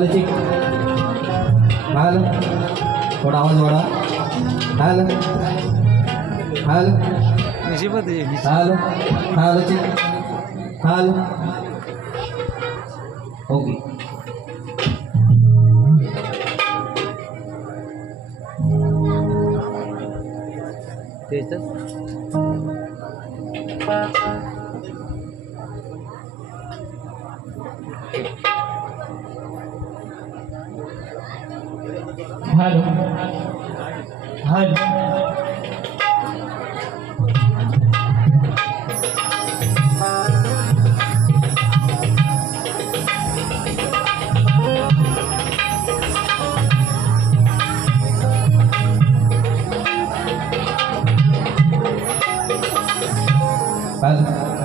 हाल चिक हाल थोड़ा आवाज वाला हाल हाल हाल हाल चिक हाल ओके हेलो हेलो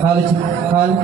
हाल चिक हाल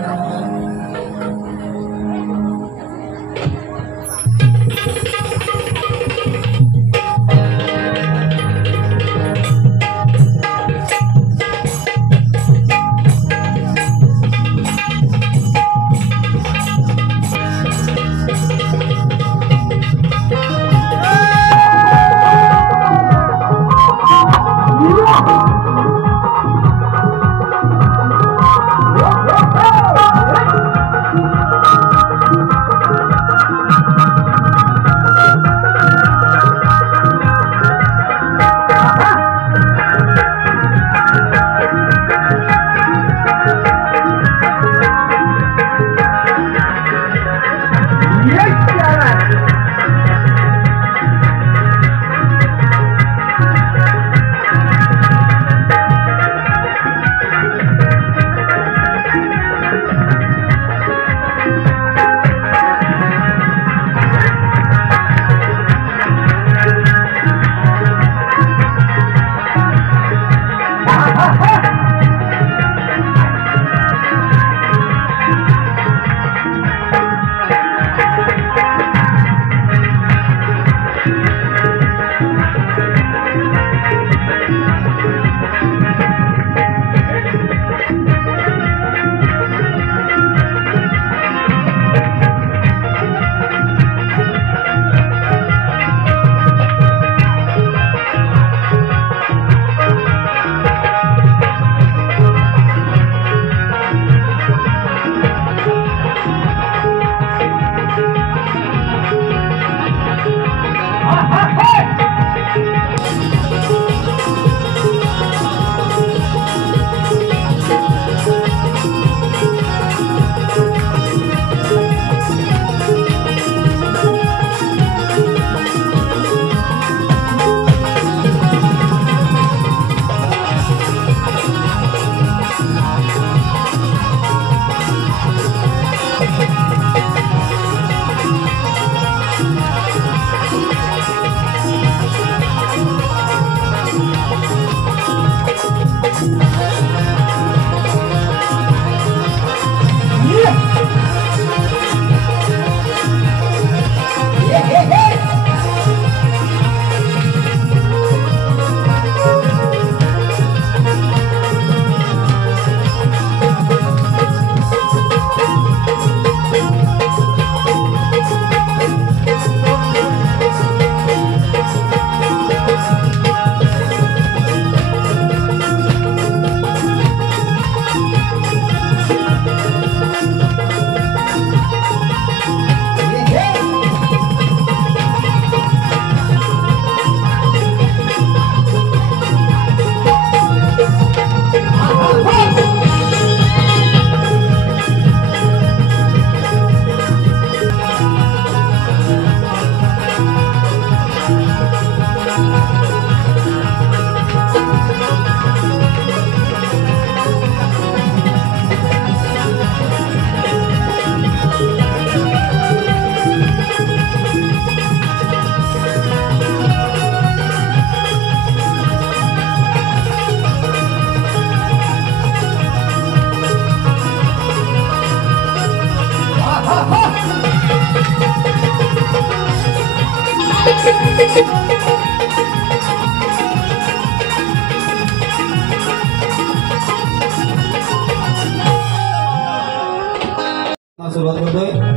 सुरुवात करतोय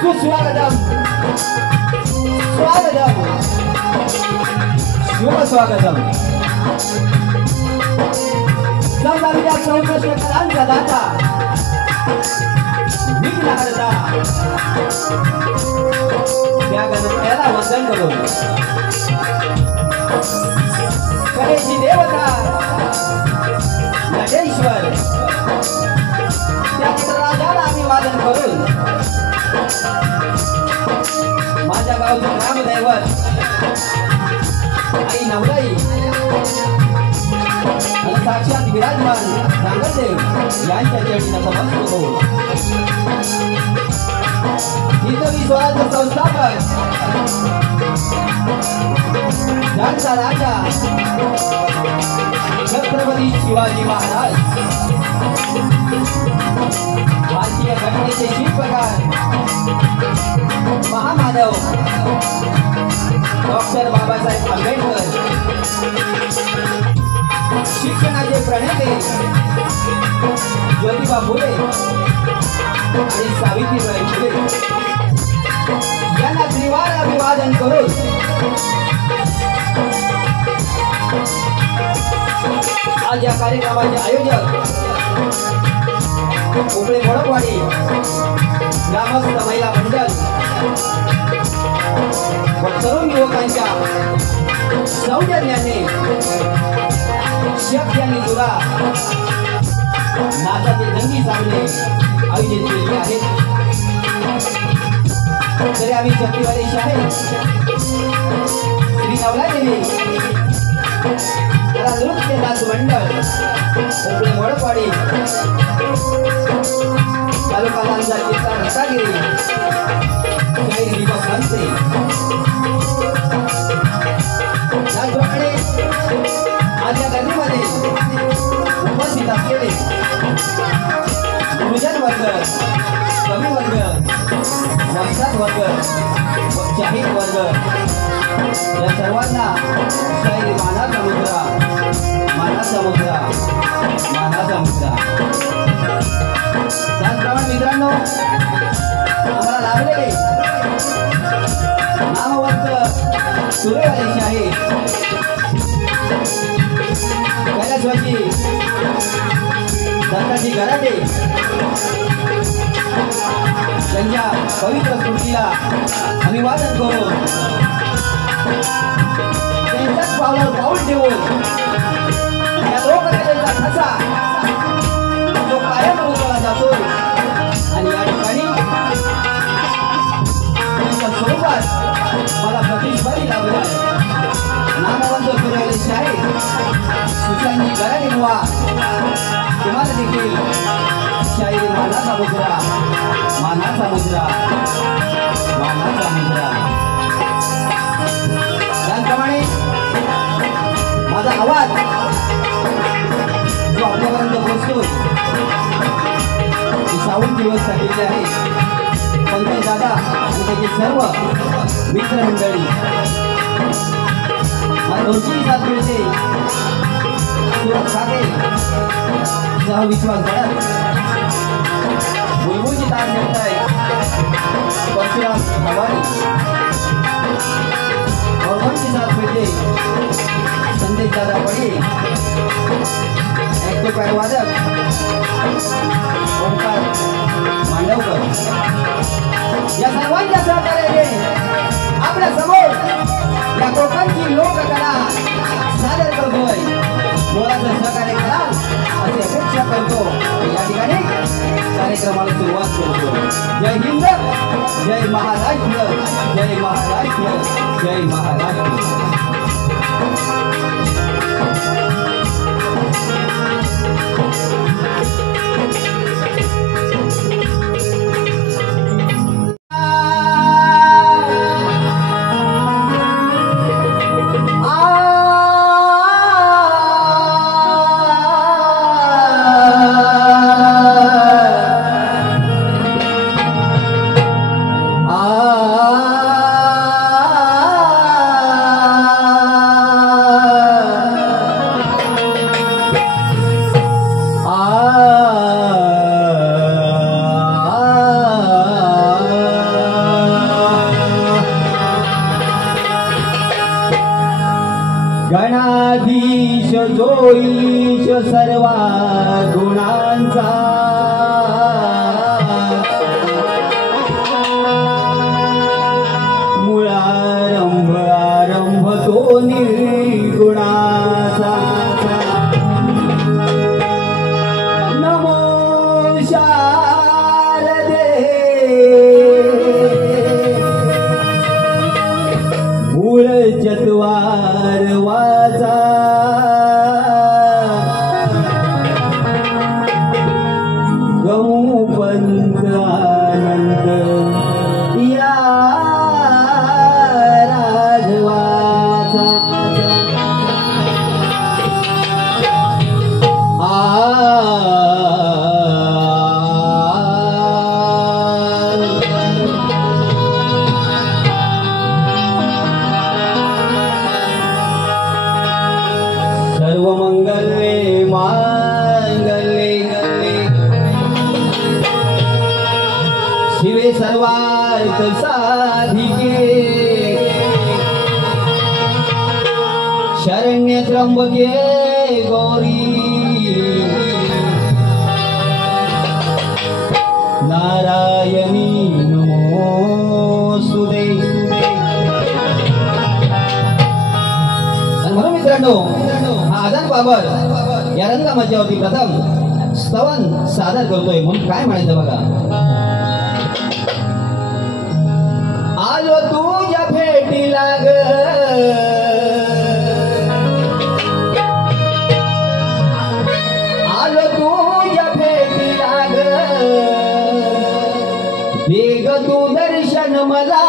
सुस्वागतम स्वागतम शुभ स्वागतम समजावीच्या चौकशी कलांचा दाता विघ्नहर्ता त्या गणपतीला वंदन करून कलेची देवता नटेश्वर त्या राजाला अभिवादन करून माझ्या गावचं ग्रामदैवत आई नवलाई आणि साक्षात विराजमान नागदेव यांच्या चरणी नतमस्तक होऊन हिंदवी स्वराज्य संस्थापक ज्यांचा राजा छत्रपती शिवाजी महाराज भारतीय घटनेचे शिल्पकार महामानव डॉक्टर बाबासाहेब आंबेडकर शिक्षणाचे प्रणेते ज्योतिबा फुले आणि सावित्रीबाई फुले यांना त्रिवार अभिवादन करून आज या कार्यक्रमाचे आयोजक उपळे मोडकवाडी ग्रामस्थ महिला मंडळ व तरुण युवकांच्या सौजन्याने शक्ती आणि जुगा नाचाचे जंगी सामने आयोजित केले आहेत. तरी आम्ही शक्तीवाले शाहीर श्री नवलादेवी त्याला नृत्य नाच मंडळ उपळे मोडकवाडी तालुका लांजा जिल्हा रत्नागिरी शाहीर दीपक खंसे त्याचप्रमाणे आज या गर्दीमध्ये उपस्थित असलेले गुरुजन वर्ग कवी वर्ग वंशज वर्ग व शाहीर वर्ग या सर्वांना शाहिरी मानाचा मुद्रा मानाचा मुद्रा मानाचा मुद्रा. त्याचप्रमाणे मित्रांनो आम्हाला लाभलेले नामवंत सुरेवाले शाहीर कैलासवासी दत्ताजी गराडे त्यांच्या पवित्र स्मृतीला अभिवादन करून त्यांच्याच पावलावर पाऊल ठेवून या लोककलेचा ठसा जो कायम उचलला जातो आणि या ठिकाणी त्यांच्या स्वरूपात मला प्रतिष्ठाही लाभला आहे. नामवंत सुरेवाले शाहीर सुशांतजी गराडे बुवा तुम्हाला देखील शाहिरी मानाचा मुद्रा मानाचा मुद्रा मानाचा मुद्रा. त्याचप्रमाणे माझा आवाज जो आपल्यापर्यंत पोहोचतो सावंत व्यवस्था केली आहे. पंकज दादा आणि त्याचे सर्व मित्रमंडळी मला दोनची साथ मिळते. सुरत सागे सह विश्वास गडद बुलबुलची तार मिळताय परशुराम हवारी और दोनची साथ मिळते संदेश दादा पडे ऍक्टिव्ह वादक ओंकार मांडवकर या सर्वांच्या सहकार्याने आपल्या समोर या कोकणची लोककला सादर करतोय. मोलाचं सहकार्य कराल अशी अपेक्षा करतो. या ठिकाणी कार्यक्रमाला सुरुवात करतो. जय हिंद जय महाराष्ट्र जय महाराष्ट्र जय महाराष्ट्र. ईश सर्व गुणांचा मूळारंभ आरंभ तो निर्गुणाचा नमो शारदे मूळ चत्वार वाचा गमू पंत आनंद या राघवाचा सर्व मंगले मांगल्ये शिवे सर्वार्थ साधिके शरण्य त्र्यंबके गौरी नारायणी नमोस्तुते. आणि म्हणून मित्रांनो हा आजान बाबर या रंगमंचावरती प्रथम स्तवन सादर करतोय. म्हणून काय म्हणायचं बघा. आलो तुझ्या भेटीला ग आलो तुझ्या भेटीला ग दे ग तू दर्शन मला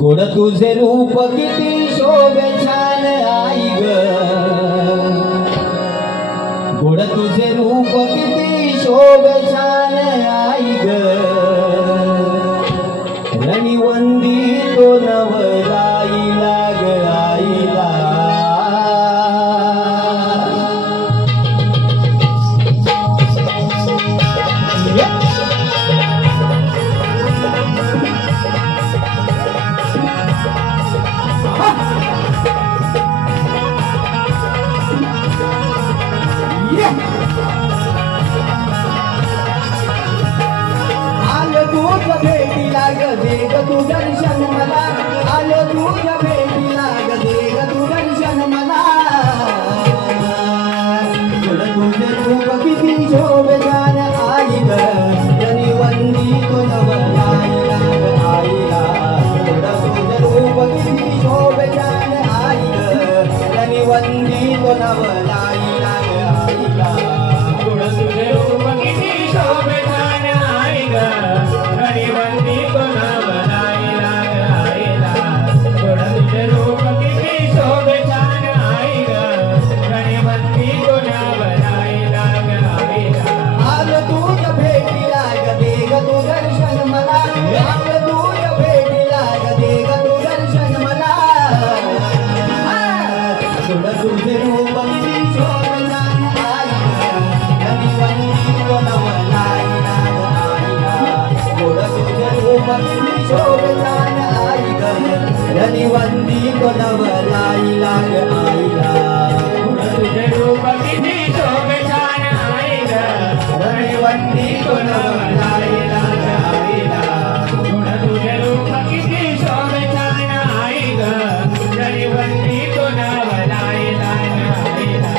गोड तुझे रूप किती शोभे छान आई ग गोड तुझे रूप किती शोभे छान आई ग रणिवंदी तो नवराईला ग आईला आलो तुझ्या भेटीला ग दे ग तू दर्शन मला आलो तुझ्या भेटीला ग दे ग तू दर्शन मला गोड तुझे रूप किती शोभे छान आई ग रणिवंदी तो नवराईला ग आईला गोड तुझे रूप किती शोभे छान आई ग रणिवंदी तो नवराईला ग आईला गोड तुझे रूप किती शोभे छान आई ग रणिवंदी तो नवराईला ग आईला गोड तुझे रूप किती शोभे छान आई ग रणिवंदी तो नवराईला ग आईला आलो तुझ्या भेटीला ग दे ग तू दर्शन मला आलो तुझ्या भेटीला ग दे ग तू दर्शन मला गोड तुझे रूप किती शोभे छान आई ग रणिवंदी तो नवराईला ग आईला गोड तुझे रूप किती शोभे छान आई ग रणिवंदी तो नवराईला ग आईला गोड तुझे रूप किती शोभे छान आई ग रणिवंदी तो नवराईला ग आईला गोड तुझे रूप किती शोभे छान आई ग रणिवंदी तो नवराईला ग आईला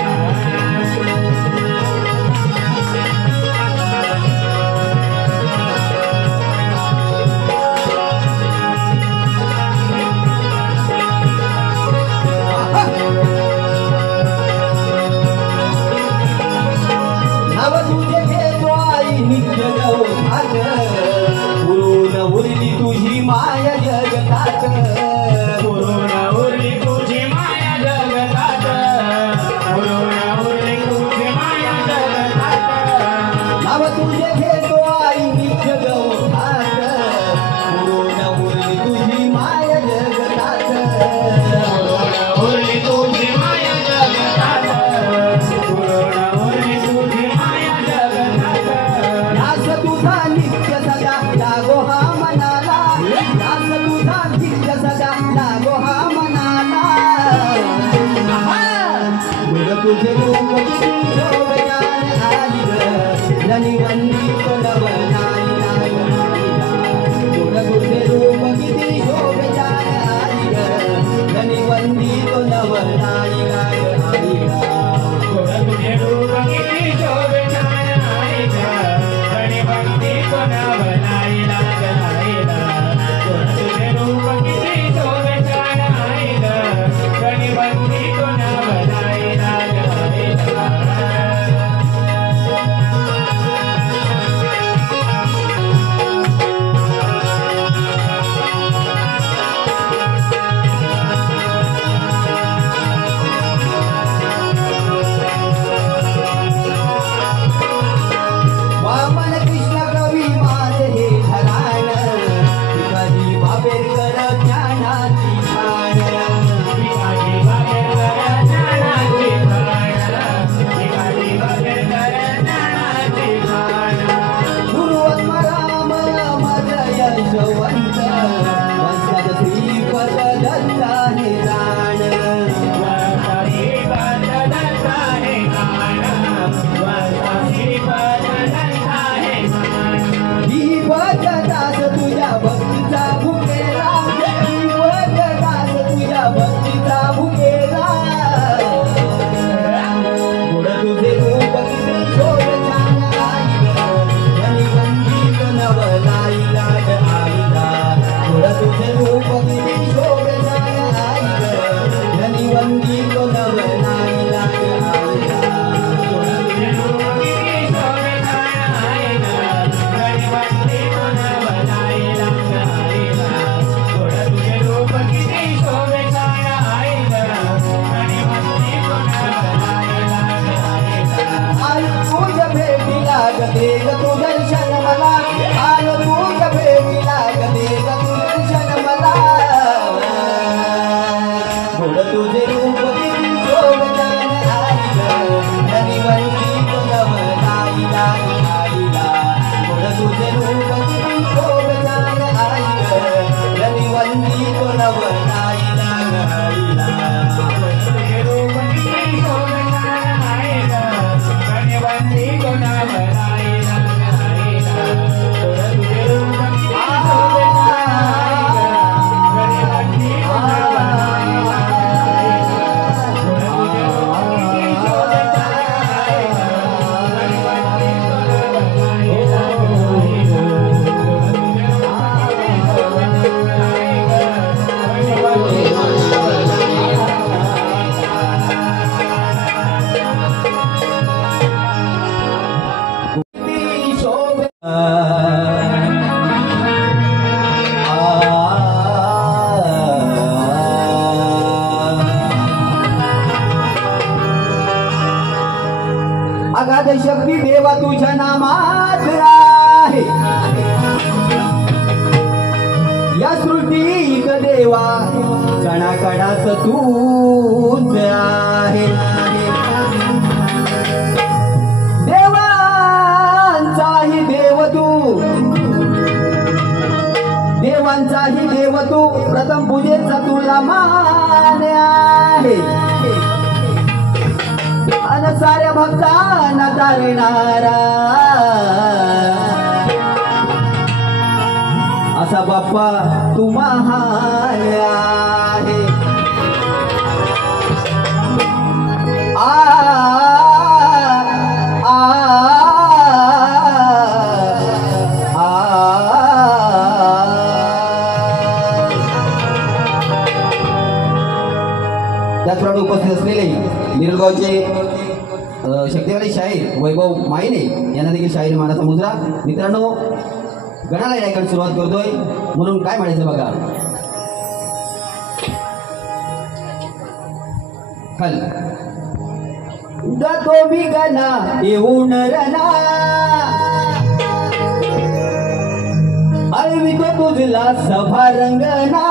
नाव तुझे घेतो आई नित्य गवतात उरून उरली तुझी माया जगतात उरून उरली तुझी माया जगतात उरून उरली तुझी माया जगतात नाव तुझे घेतो आई नित्य गवतात उरून उरली तुझी माया जगतात उरली तुझी माया जगतात उरून उरली तुझी माया जगतात दास तुझा नित्य सदा लागो हा मनाला दास किती शोभे छान आई ग गणिवंती कोणा बनाईला ग आईला कोण तुझे रूप किती शोभे छान आई ग गणिवंती कोणा बनाईला ग आईला वामन कृष्ण कवी माझे हे घराण भिकाजी बाबेरकर ज्ञानाची खाण भिकाजी बाबेरकर ज्ञानाची खाण भिकाजी बाबेरकर ज्ञानाची खाण गुरुवत्मराम मज यशवंत वंशज श्रीपद दत्ता हे जाण वासाई बदलता है गाणं वासाई बदलता है गाणं दीपक दास तुझ्या भक्तीचा भुकेला दीपक दास तुझ्या भक्तीचा भुकेला पुढ तुझे रूप किती शोभे छान आई ग धनिवंती नवलाईला ग आईला पुढ तुझे रूप किती शोभे छान आई ग धनिवंती नवलाईला ग आईला तुझे रूप किती शोभे छान आई ग गणिवंती कोणा बनाईला ग आईला थोड तुझे रूप किती शोभे छान आई ग गणिवंती कोणा बनाईला ग आईला आई तुझ्या भेटीला ग दे ग तू दर्शन मला आई तुझ्या भेटीला ग दे ग तू दर्शन मला थोड तुझे रूप किती शोभे छान आई ग धनिवंती नवलाईला ग आईला थोड तुझे रूप किती शोभे छान आई ग धनिवंती नवलाईला ग आईला तुझे रूप किती शोभे छान आई ग गणिवंती कोणा बनाईला ग आईला थोड तुझे रूप किती शोभे छान आई ग गणिवंती कोणा बनाईला ग आईला थोड तुझे रूप किती शोभे छान आई ग गणिवंती कोणा बनाईला ग आईला थोड तुझे रूप किती शोभे छान आई ग गणिवंती कोणा किती शोभे अगाध शक्ती देवा तुझ्या नामात आहे या सृष्टीत देवा कणाकणात तूच आहे देवांचाही देव तू देवांचाही देव तू प्रथम पूजेचा तुला मान आहे अन साऱ्या भक्तांना तारणारा असा बाप्पा तू महान आहे आ आ त्याचप्रमाणे उपस्थित असलेले निरगावचे शक्तिशाली शाहीर वैभव माईने यांना देखील शाहीर मानाचा मुद्रा. मित्रांनो गणाला या ठिकाणी सुरुवात करतोय म्हणून काय म्हणायचं बघा. खाली गातो मी गाना येऊन रना अळवितो तुझला सभा रंगना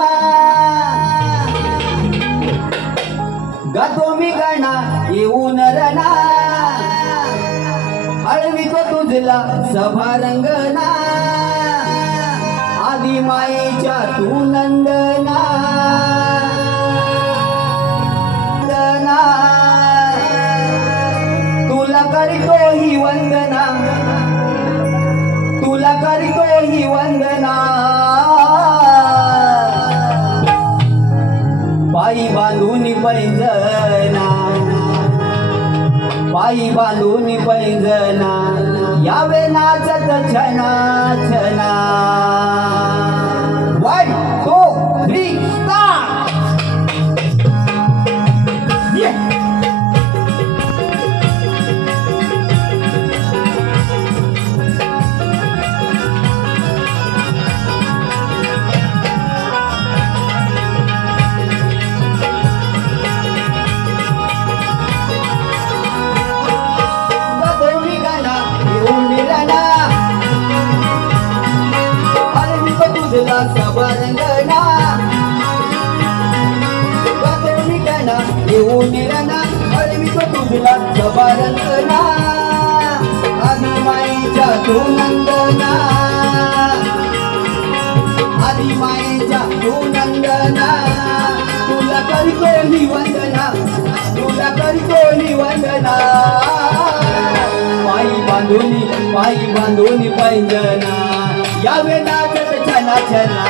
गातो मी गाना येऊन रना अळवितो तुझला सभा रंगना आदि मायेच्या तू नंदना तुला करीतो ही वंदना तुला करीतो ही वंदना पायी बांधून पैंजना पायी बांधून पैंजना यावे नाचत छना छना 1 2 3 start Sabarangana Gatorikana Eunirana Alviko Tuzla Sabarangana Adi Maija Tunandana Adi Maija Tunandana Tula Kariko Hi Vandana Tula Kariko Hi Vandana Pai Banduni Painjana Yawe Naja Chana Chana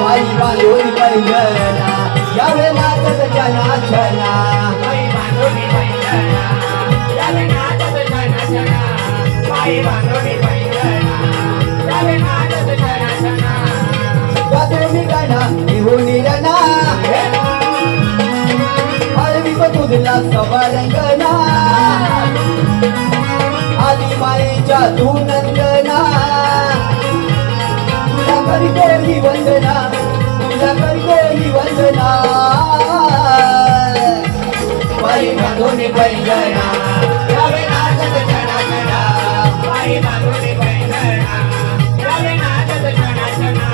Pai Banduni Painjana Yawe Naja Chana Chana Pai Banduni Painjana Yawe Naja Chana Chana Pai Banduni Painjana Yawe Naja Chana Chana Gatorikana Eunirana Alviko Tuzla Sabarangana Adi Maija Tunandana Tula Kariko Hi Vandana Tula Kariko Hi Vandana Pai Banduni Painjana Yawe Naja Chana Chana Pai Banduni Painjana Yawe Naja Chana Chana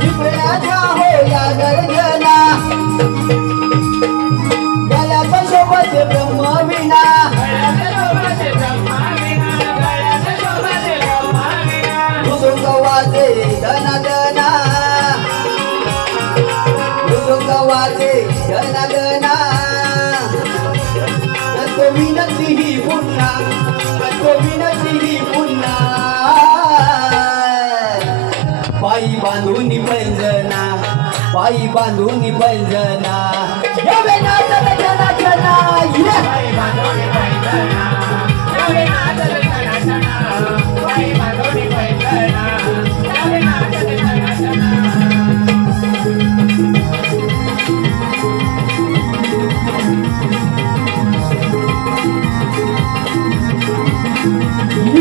Jibrata hoya garjana Gala Sobat Brahma Vina Usung Kawate Dana Dana Usung Kawate Dana Dana Tanto Vinatihi Punna Tanto Vinatihi Punna Pai Banduni Painjana Pai Banduni Painjana Yawe Naja Chana Chana Yeah Pai Banduni Painjana Yawe Naja Chana Chana Pai Banduni Painjana Yawe Naja Chana Chana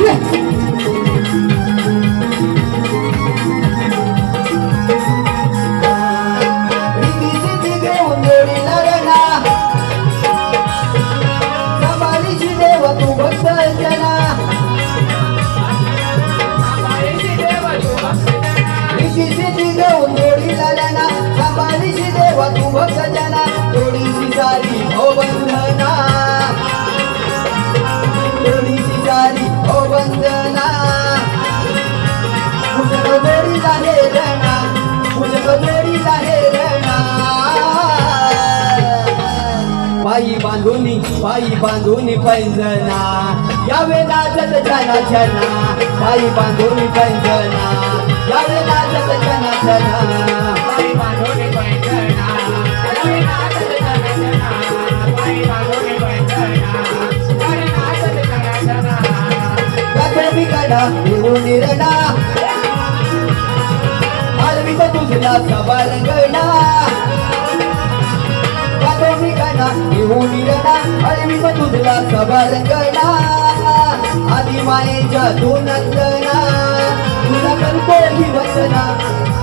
Yeah Riti Siti Ge Undori Lagana Sabali Shideva Tu Bhakta Jana Riti Siti Ge Undori Lagana Sabali Shideva Tu Bhakta Jana Thodi Si Sari Ho Bandhana Thodi Si Sari Ho Bandhana मुझको जोड़ी लाहे रहना मुझको जोड़ी लाहे रहना पायी बांधूनी पैंजना यावे नाचत छना छना पायी बांधूनी पैंजना यावे नाचत छना छना Pai Banduni Painjana Yawe Naja Chana Chana Pai Banduni Painjana Yawe Naja Chana Chana Gatorikana Eunirana Alviko Tuzla Sabarangana Gatorikana Eunirana Alviko Tuzla Sabarangana Adi Maija Tunandana Tula Kariko Hi Vandana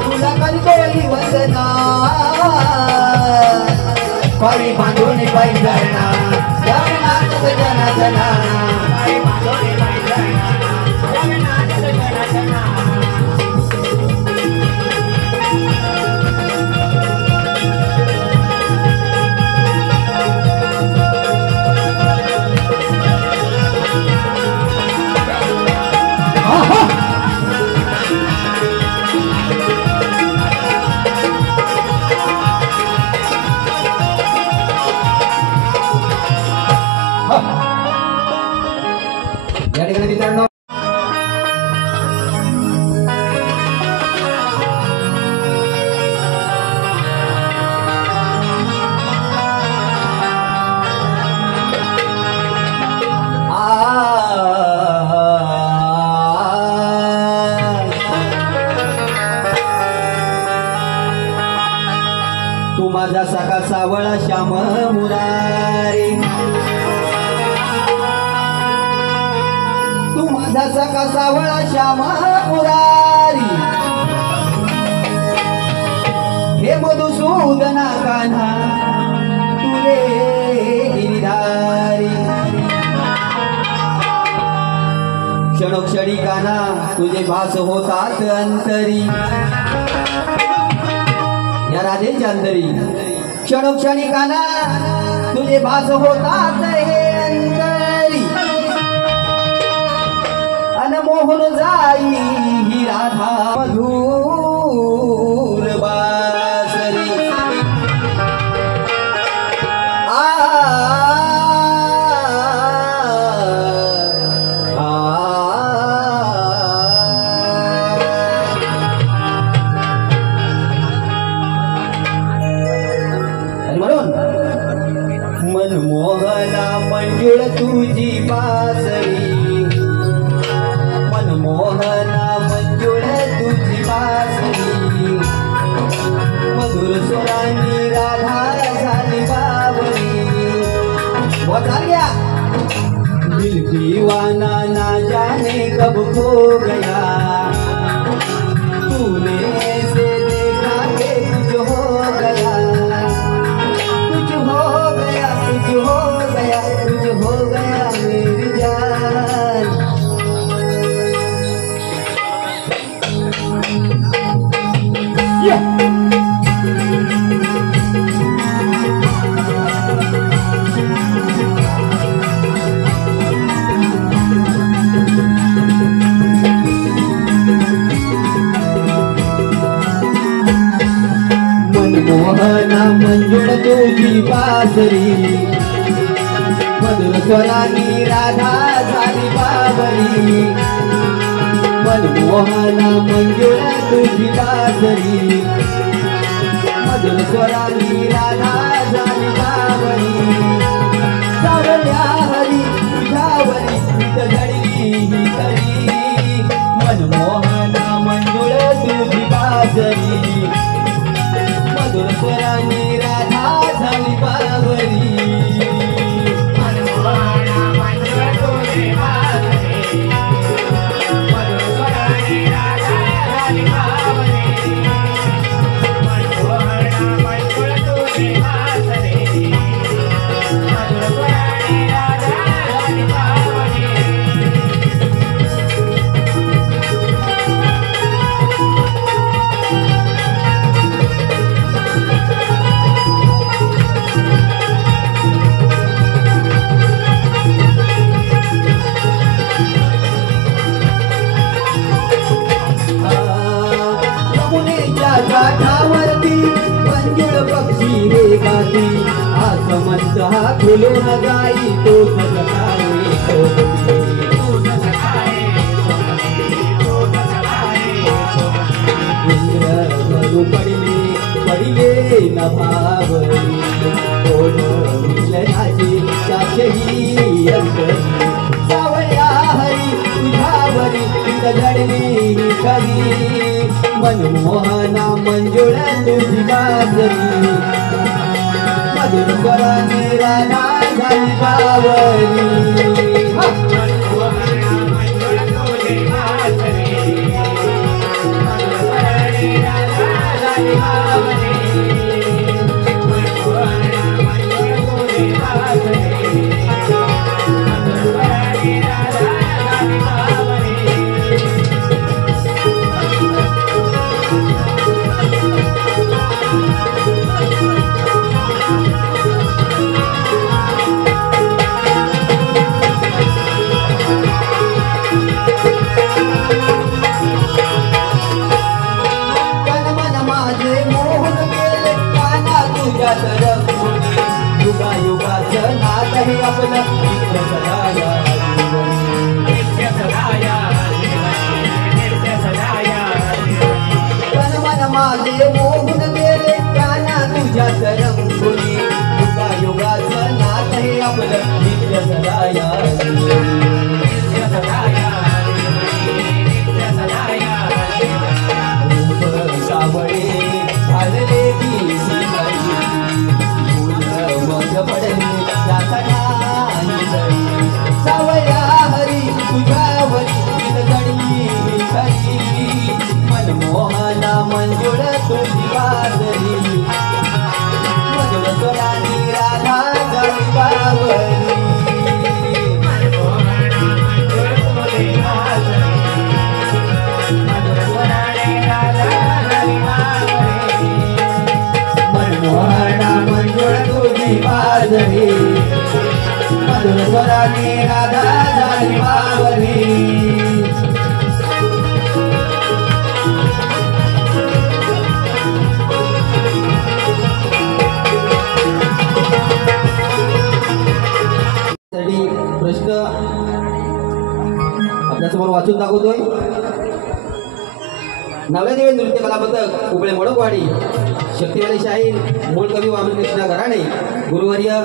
Tula Kariko Hi Vandana Pai Banduni Painjana Yawe Naja Chana Chana Pai Banduni Painjana Yawe Naja Chana Chana माझा सखा सावळा श्याम मुरारी, तू माझा सखा सावळा श्याम मुरारी, हे मधुसूदना कान्हा तुरे गिरिधारी, क्षणोक्षणी कान्हा तुझे भास होतात अंतरी, या राधेच्या अंतरी क्षणोक्षणी कान्हा तुझे भास होतात हे अंतरी, अनमोहन जाई ही राधा मधुर बासरी, मनमोहना मंजुळ तुझी बासरी, मनमोहना मंजुळ तुझी बासरी, मधुर स्वरांनी राधा झाली बावरी, बता गया दिल दीवाना ना जाने कब खो गया, तूने ऐसे देखा के कुछ हो गया, कुछ हो गया, कुछ हो गया, कुछ हो गया मेरी जान, मनमोहना मंजुळ तुझी बासरी, मधुर स्वरांनी राधा झाली बावरी, मनमोहना मंजुळ तुझी बासरी, मधुर स्वरांनी राधा झाली बावरी, सावल्या हरी तुझ्यावरी झडली ही तरी, मनमोहना मंजुळ तुझी बासरी, मधुर स्वरांनी राधा झाली बावरी, घाटावरती मंजुळ पक्षी रे गाती, आसमंत हा खुलून गाई तो सकाळी इंद्र पडले पडले न भावरी, कोण मिलनाची त्याचही अंतरी, सावळ्या हरी तुझ्यावरी झडली खरी, मनमोहना मंजुळ तुझी बासरी, मधुर स्वरांनी राधा झाली बावरी, युगाचं नाद हे आपलं नित्य सदाया नित्य सदाया नित्य सदाया, तन मन माझे मोहून गेले काना तुझ्या रंगोली, युगाचं नाद हे आपलं नित्य सदाया नित्य सदाया नित्य सदाया, सावळे झाले की वाचून दाखवतोय. नवलादेवी नृत्य कला पथक कुबळे मोडकवाडी, शक्तिवाली शाहीर, मूळ कवी वामन कृष्ण घराणे, गुरुवर्य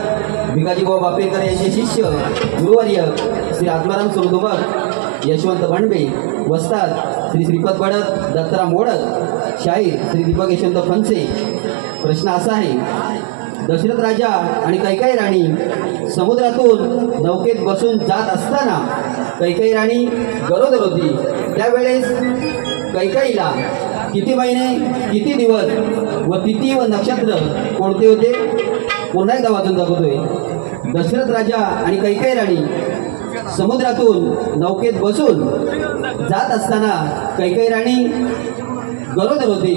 भिकाजीभाऊ बापेकर यांचे शिष्य गुरुवर्य श्री आत्माराम सुरदुमक, यशवंत बंडबे, वस्ताद श्री श्रीपद बडक, दत्तराम मोडक, शाहीर श्री दीपक यशवंत फणसे. प्रश्न असा आहे, दशरथ राजा आणि कैकेयी राणी समुद्रातून नौकेत बसून जात असताना कैकेयी राणी गरोदर होती. त्यावेळेस कैकेयीला किती महिने, किती दिवस व तिथी व नक्षत्र कोणते होते? पुन्हा एकदा वाचून दाखवतोय. दशरथ राजा आणि कैकेयी राणी समुद्रातून नौकेत बसून जात असताना कैकेयी राणी गरोदर होती.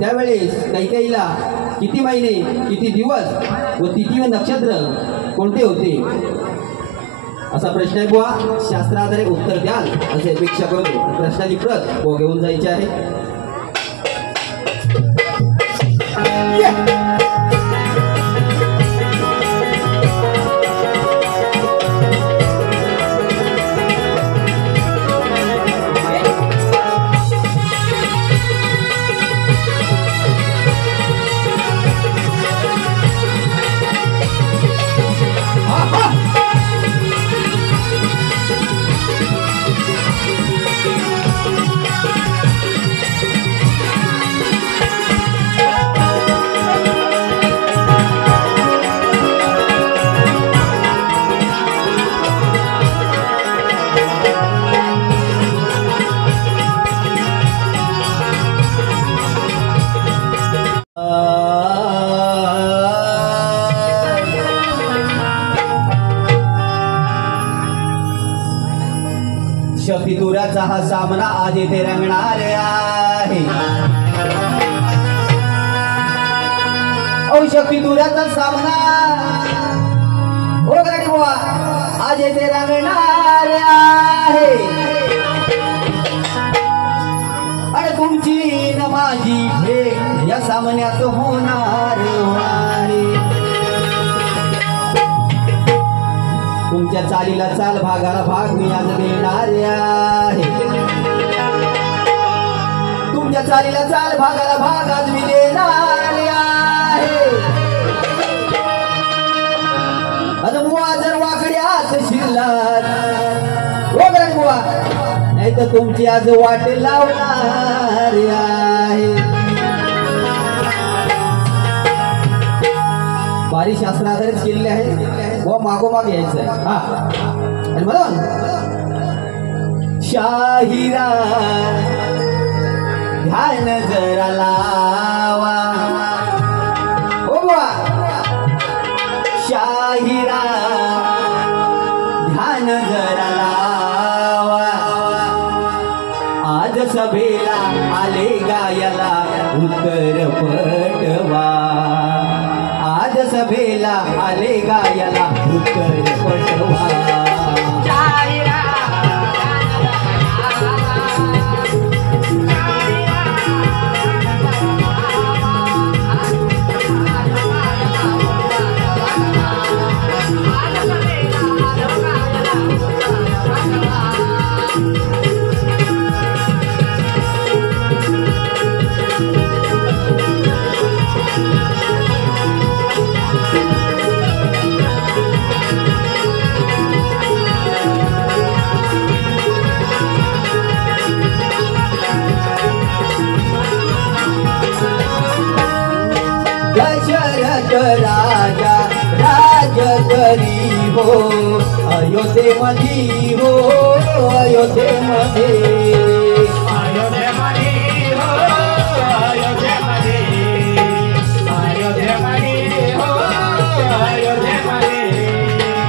त्यावेळेस कैकेयीला किती महिने, किती दिवस व तिथी व नक्षत्र कोणते होते? असा प्रश्न आहे बुवा. शास्त्राधारे उत्तर द्याल अशी अपेक्षा करतो. प्रश्नाची प्रत व घेऊन जायची आहे. शक्तितुराचा हा सामना आज येथे रंगणार आहे. ओ शक्तितुराचा सामना ओ गडी बुवा आज येथे रंगणार आहे. आणि तुमची न माझी भेट या सामन्यात होणार आहे. तुमच्या चालीला चाल, भागाला भाग मी आज देणार आहे. तुमच्या चालीला चाल, भागाला भाग आज मी देणार आहे. आणि बुवा जर वाकड्यात शिरलात वगैरे बुवा, नाही तर तुमची आज वाट लावणार आहे. बारी शास्त्राधारित केलेले आहे व मागोमाग यायचं आहे. हा आणि म्हणून शाहिरा ध्यान जरा लावा. ओ बुवा शाहिरा ध्यान जरा लावा. आज सभेला आले गायाला उत्तर पटवा. आज सभेला आले गायाला उत्तर पटवा. दशरथ राजा राज करी हो अयोध्येमध्ये हो. अयोध्येमध्ये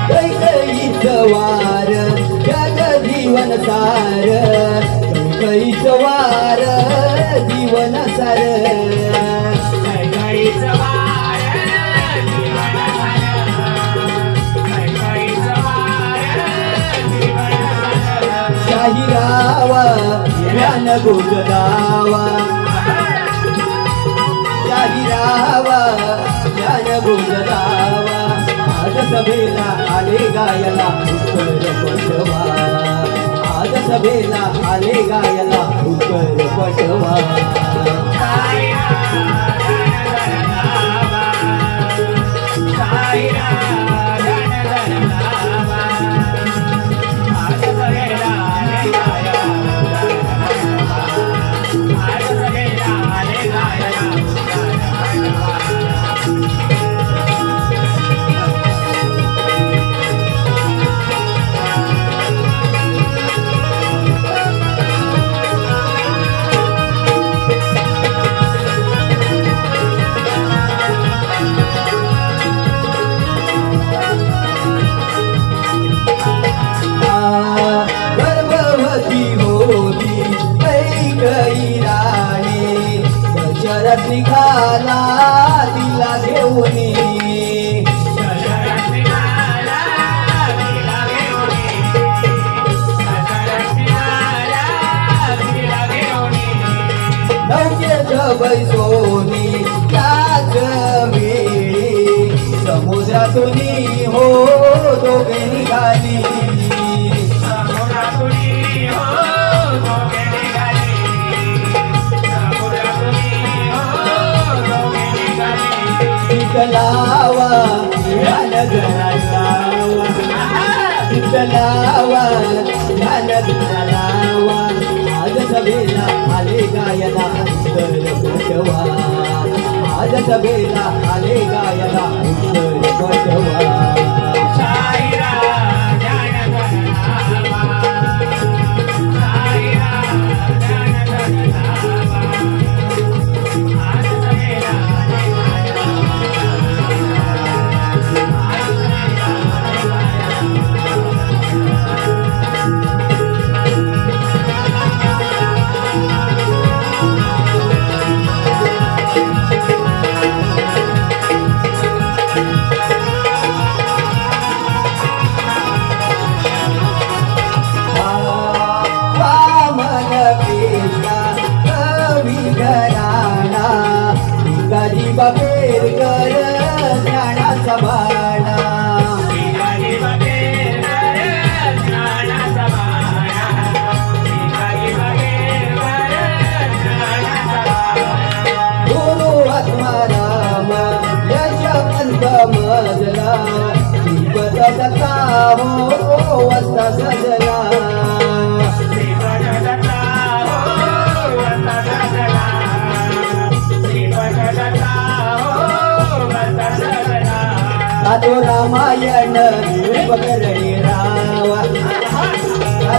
कैकेयीच वार जग जीवन सार. कैकेयीच वार जीवन सार. शाहिरावा ज्ञान गुजरावा. शाहिरावा ज्ञान गुजरावा. आज सभेला आले गायला उत्तर पटवा. आज आज सभेला आले गायला उत्तर पटवा निघाला तिला घेऊन नौकेत बैसोनी त्याच वेळी समुद्रातून हो दोघे निघाली लावा ध्यान लावा लावा ध्यान लावा आज सभेला आले गायला उत्तर पटवा आज सभेला आले गायला उत्तर पटवा बापेर कर ज्ञानाचा बाणा गुरु आत्माराम यशवंत मजला दीपत दत्ता हो वस्ता सजला तो रामायण बगरणी रावा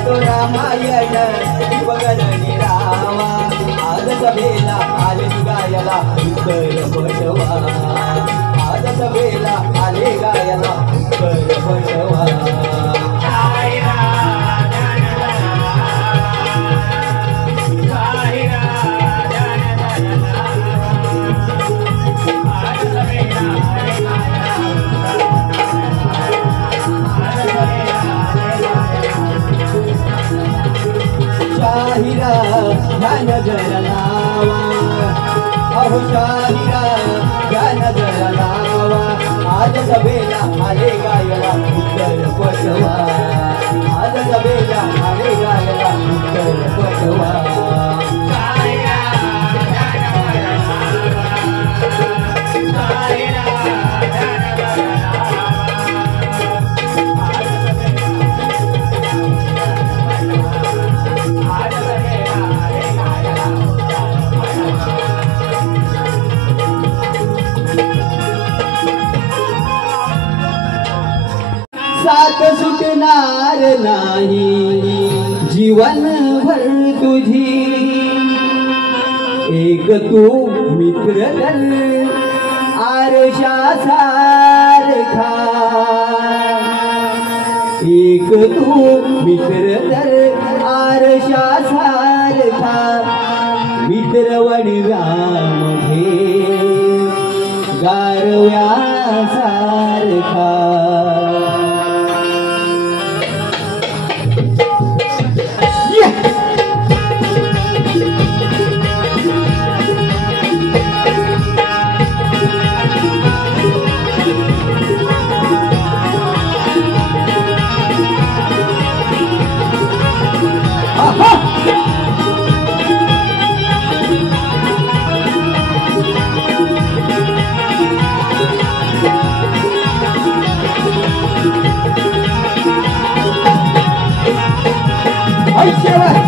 तो रामायण बगरणी रावा आज सभेला आले गायला उत्तर पटवा आज सभेला आले गायला उत्तर पटवा शाहिरा ध्यान जरा लावा अहो शाहिरा ध्यान जरा लावा आज सभेला आले गायला उत्तर पटवा आज सभेला आले गायला उत्तर पटवा साथ सुटणार नाही जीवन भर तुझी एक तू मित्र दल आरशा सारखा एक तू मित्र दल आरशा सारखा मित्रवणीमध्ये गारव्या सारखा ऐश्वर्या